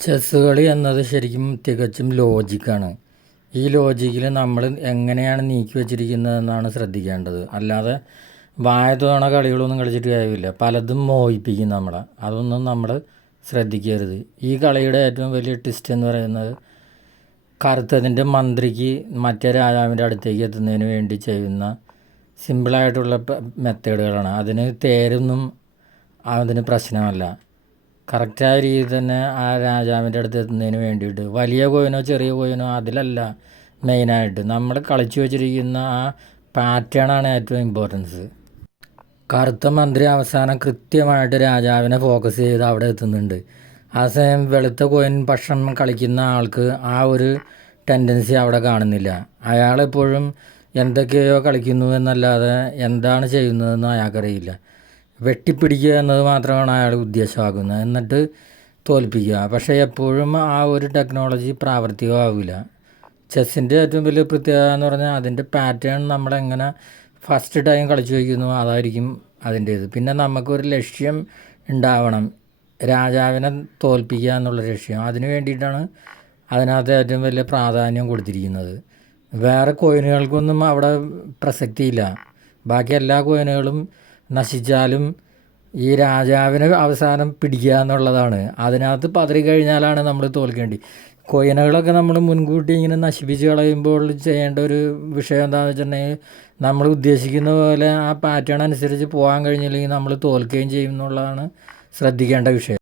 Chess കളി എന്നത് ശരിക്കും തികച്ചും ലോജിക്കാണ്. ഈ ലോജിക്കിൽ നമ്മൾ എങ്ങനെയാണ് നീക്കി വച്ചിരിക്കുന്നതെന്നാണ് ശ്രദ്ധിക്കേണ്ടത്. അല്ലാതെ വായ തോണ കളികളൊന്നും കളിച്ചിട്ട് കാര്യമില്ല. പലതും മോഹിപ്പിക്കും നമ്മളെ. അതൊന്നും നമ്മൾ ശ്രദ്ധിക്കരുത്. ഈ കളിയുടെ ഏറ്റവും വലിയ ട്വിസ്റ്റ് എന്ന് പറയുന്നത് കറുത്തതിൻ്റെ മന്ത്രിക്ക് മറ്റേ രാജാവിൻ്റെ അടുത്തേക്ക് എത്തുന്നതിന് വേണ്ടി ചെയ്യുന്ന സിമ്പിളായിട്ടുള്ള മെത്തേഡുകളാണ്. അതിന് തേരൊന്നും അതിന് പ്രശ്നമല്ല. കറക്റ്റായ രീതിയിൽ തന്നെ ആ രാജാവിൻ്റെ അടുത്ത് എത്തുന്നതിന് വേണ്ടിയിട്ട് വലിയ കോയിനോ ചെറിയ കോയിനോ അതിലല്ല മെയിനായിട്ട് നമ്മൾ കളിച്ചു വച്ചിരിക്കുന്ന ആ പാറ്റേണാണ് ഏറ്റവും ഇമ്പോർട്ടൻസ്. കറുത്ത മന്ത്രി അവസാനം കൃത്യമായിട്ട് രാജാവിനെ ഫോക്കസ് ചെയ്ത് അവിടെ എത്തുന്നുണ്ട്. ആ സമയം വെളുത്ത കോയിൻ പക്ഷം കളിക്കുന്ന ആൾക്ക് ആ ഒരു ടെൻഡൻസി അവിടെ കാണുന്നില്ല. അയാളെപ്പോഴും എന്തൊക്കെയോ കളിക്കുന്നു എന്നല്ലാതെ എന്താണ് ചെയ്യുന്നതെന്ന് അയാൾക്കറിയില്ല. വെട്ടിപ്പിടിക്കുക എന്നത് മാത്രമാണ് അയാൾ ഉദ്ദേശമാക്കുന്നത്, എന്നിട്ട് തോൽപ്പിക്കുക. പക്ഷേ എപ്പോഴും ആ ഒരു ടെക്നോളജി പ്രാവർത്തികമാവില്ല. ചെസ്സിൻ്റെ ഏറ്റവും വലിയ പ്രത്യേകത എന്ന് പറഞ്ഞാൽ അതിൻ്റെ പാറ്റേൺ നമ്മളെങ്ങനെ ഫസ്റ്റ് ടൈം കളിച്ചു വയ്ക്കുന്നു അതായിരിക്കും അതിൻ്റേത്. പിന്നെ നമുക്കൊരു ലക്ഷ്യം ഉണ്ടാവണം, രാജാവിനെ തോൽപ്പിക്കുക എന്നുള്ള ലക്ഷ്യം. അതിന് വേണ്ടിയിട്ടാണ് അതിനകത്ത് ഏറ്റവും വലിയ പ്രാധാന്യം കൊടുത്തിരിക്കുന്നത്. വേറെ കോയിനുകൾക്കൊന്നും അവിടെ പ്രസക്തിയില്ല. ബാക്കി എല്ലാ കോയിനുകളും നശിച്ചാലും ഈ രാജാവിനെ അവസാനം പിടിക്കുക എന്നുള്ളതാണ്. അതിനകത്ത് പതറിക്കഴിഞ്ഞാലാണ് നമ്മൾ തോൽക്കേണ്ടി. കോയിനുകളൊക്കെ നമ്മൾ മുൻകൂട്ടി ഇങ്ങനെ നശിപ്പിച്ച് കളയുമ്പോൾ ചെയ്യേണ്ട ഒരു വിഷയം എന്താണെന്ന് വെച്ചിട്ടുണ്ടെങ്കിൽ നമ്മൾ ഉദ്ദേശിക്കുന്ന പോലെ ആ പാറ്റേൺ അനുസരിച്ച് പോകാൻ കഴിഞ്ഞില്ലെങ്കിൽ നമ്മൾ തോൽക്കുകയും ചെയ്യും എന്നുള്ളതാണ് ശ്രദ്ധിക്കേണ്ട വിഷയം.